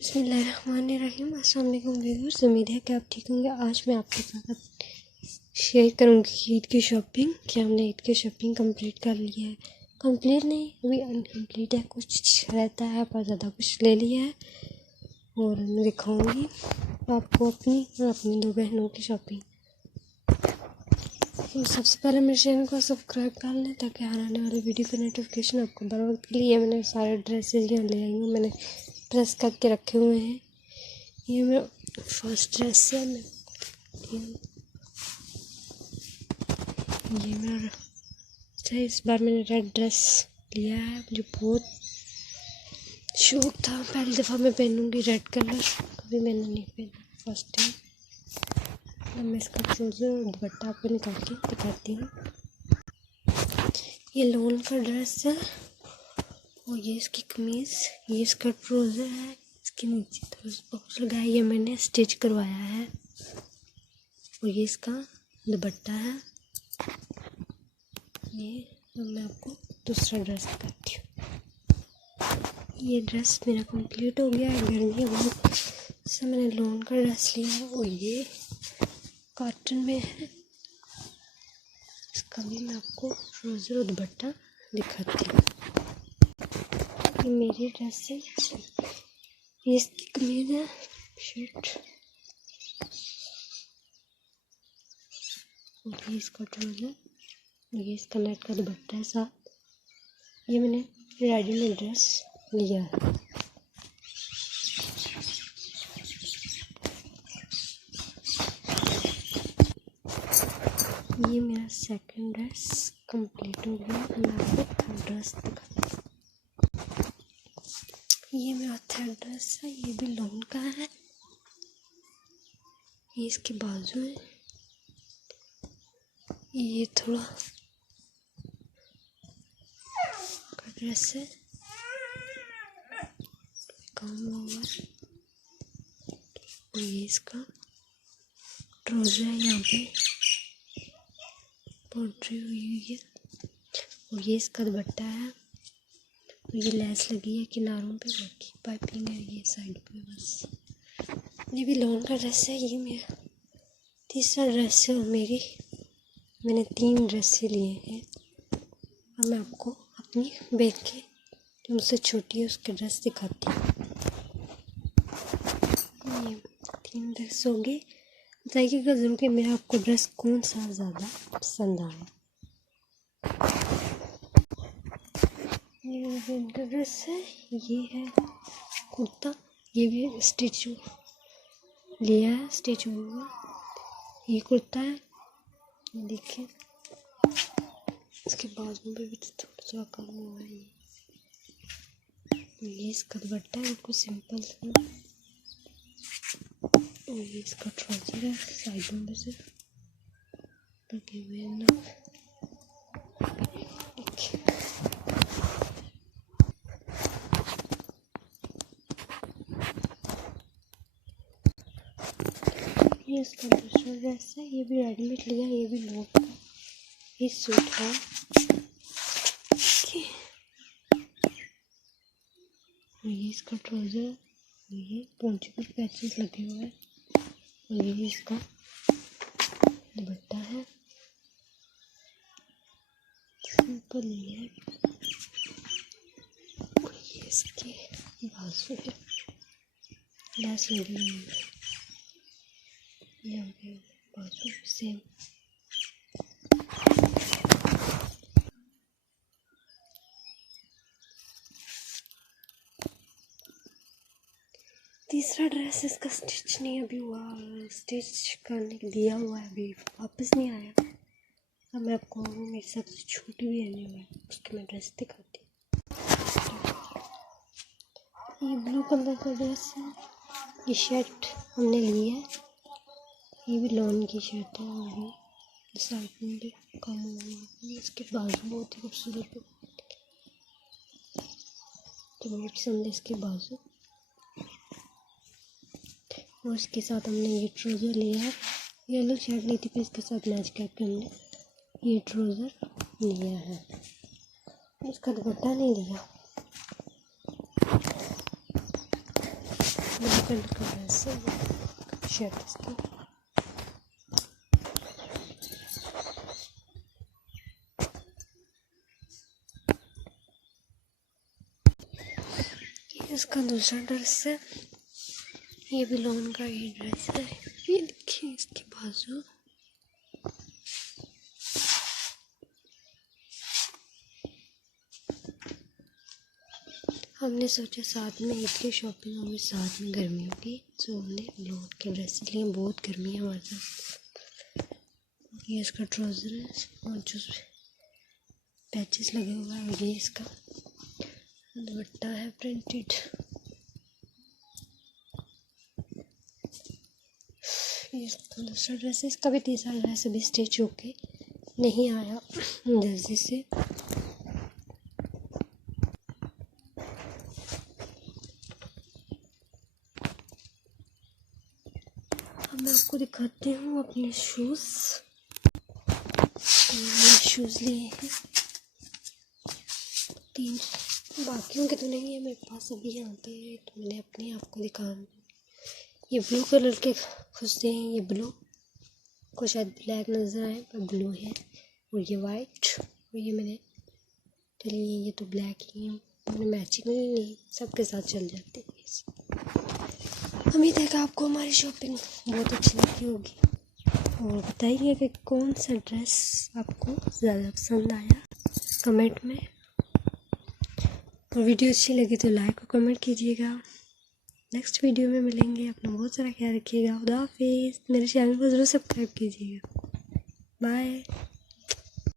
बिस्मिल्लाहिर्रहमानिर्रहीम। अस्सलाम वालेकुम व्यूअर्स, उम्मीद है कि आप ठीक होंगे। आज मैं आपके साथ शेयर करूंगी ईद की शॉपिंग। कि हमने ईद की शॉपिंग कंप्लीट कर ली है। कंप्लीट नहीं, अभी अनकम्प्लीट है, कुछ रहता है पर ज़्यादा कुछ ले लिया है और मैं दिखाऊंगी आपको अपनी और अपनी दो बहनों की शॉपिंग। तो सबसे पहले मेरे चैनल को सब्सक्राइब कर लें ताकि आने वाली वीडियो का नोटिफिकेशन आपको बर वक्त के लिए। मैंने सारे ड्रेसेस यहाँ ले आई हूँ, मैंने प्रेस करके रखे हुए हैं। ये मेरा फर्स्ट ड्रेस है। ये मेरा इस बार मैंने रेड ड्रेस लिया है। मुझे बहुत शौक था, पहली दफ़ा मैं पहनूंगी रेड कलर, कभी मैंने नहीं पहना, फर्स्ट टाइम। अब मैं इसका ट्राउज़र और दुपट्टा आपको निकाल के दिखाती हूँ। ये लोन का ड्रेस है और ये इसकी कमीज़, ये इसका ट्राउज़र है। इसके नीचे थोड़ा सा बॉक्स लगा है, ये मैंने स्टिच करवाया है। और ये इसका दुपट्टा है। ये अब मैं आपको दूसरा ड्रेस दिखाती हूँ। ये ड्रेस मेरा कंप्लीट हो गया है। गर्मी बहुत से मैंने लोन का ड्रेस लिया है और ये कॉटन में है। इसका भी मैं आपको ट्राउज़र और दुपट्टा दिखाती हूँ। ये मेरी ड्रेस है, ये इसकी कमीज़ है, शर्ट और ये इसका ट्राउज़र और ये इसका नेट का दुपट्टा है साथ। ये मैंने रेडीमेड ड्रेस लिया है। ये मेरा सेकंड ड्रेस कंप्लीट हो गया। मैं आपको थर्ड ड्रेस दिखाती हूँ। ये मेरा थर्ड ड्रेस है, ये भी लॉन का है। ये इसके बाजू है, ये थोड़ा का ड्रेस है, काम हुआ है। और ये इसका ट्राउज़र है, यहाँ पे पोट्री हुई हुई है। और ये इसका दुपट्टा है और ये लेस लगी है किनारों पे, बाकी पाइपिंग है ये साइड पे बस। ये भी लॉन का ड्रेस है। ये मेरा तीसरा ड्रेस है और मैंने 3 ड्रेसें लिए हैं। अब मैं आपको अपनी बहन के जो मुझसे छोटी है उसके ड्रेस दिखाती हूँ। ये 3 ड्रेस हो गए। बताइएगा ज़रूर कि मेरा आपको ड्रेस कौन सा ज़्यादा पसंद आया। ये मेरी बहन का ड्रेस है, ये है कुर्ता, ये भी स्टिच लिया है, स्टिच हुआ। ये कुर्ता है, देखिए इसके बाजू पे भी थोड़ा सा काम हुआ है। ये इसका दुपट्टा है, बिल्कुल सिंपल सा। और ये इसका ट्राउज़र है, साइडों में से लगे हुए हैं ना। ये इसका दूसरा ड्रेस है, ये भी रेडीमेड लिया, ये भी लोग का ये सूट है। ये इसका ट्राउज़र, ये पोंचे पर पैचेस लगे हुए हैं। और ये इसका दुपट्टा है, सिंपल ही है। और ये इसके बाजू है, लेस लगी हुई है यहाँ पे, बाजू सेम। तीसरा ड्रेस इसका स्टिच नहीं अभी हुआ, स्टिच करने के दिया हुआ है, अभी वापस नहीं आया। अब मैं आपको मेरी सबसे छोटी बहन है उसकी मैं ड्रेस दिखाती हूँ। ये ब्लू कलर का ड्रेस है, ये शर्ट हमने ली है, ये भी लॉन की शर्ट है। और ये साइड में भी कम हुआ, इसके बाजू बहुत ही खूबसूरत है, तो मुझे पसंद है इसके बाजू। और इसके साथ हमने ये ट्राउज़र लिया है, ये अलग शर्ट ली थी फिर इसके साथ मैच करके हमने ये ट्राउज़र लिया है। इसका दुपट्टा नहीं लिया। ब्लू कलर का ड्रेस है, शर्ट इसकी। ये इसका दूसरा ड्रेस है, ये भी लॉन का ही ड्रेस है। ये देखिए इसके बाजू। हमने सोचा साथ में ईद की शॉपिंग होगी, साथ में गर्मियों की, तो हमने लॉन के ड्रेस लिए। बहुत गर्मी है हमारे साथ। ये इसका ट्राउज़र है और जो पैचेस लगे हुए हैं, और ये इसका दुपट्टा है प्रिंटेड। ये इसका दूसरा ड्रेस है, इसका भी तीसरा ड्रेस अभी स्टिच होके नहीं आया दर्जी से। अब मैं आपको दिखाती हूँ अपने शूज़। मैंने शूज़ लिए हैं 3, बाकियों के तो नहीं है मेरे पास अभी यहाँ पे, तो मैंने अपने आप को दिखा। ये ब्लू कलर के खुजते हैं, ये ब्लू को शायद ब्लैक नज़र आए पर ब्लू है, और ये वाइट, और ये मैंने चलिए ये तो ब्लैक ही है, मैंने मैचिंग नहीं सबके साथ चल जाती है। उम्मीद है कि आपको हमारी शॉपिंग बहुत अच्छी लगी होगी, और बताइए कि कौन सा ड्रेस आपको ज़्यादा पसंद आया कमेंट में, और वीडियो अच्छी लगी तो लाइक और कमेंट कीजिएगा। नेक्स्ट वीडियो में मिलेंगे, अपना बहुत सारा ख्याल रखिएगा। खुदा हाफिज़। मेरे चैनल को ज़रूर सब्सक्राइब कीजिएगा। बाय।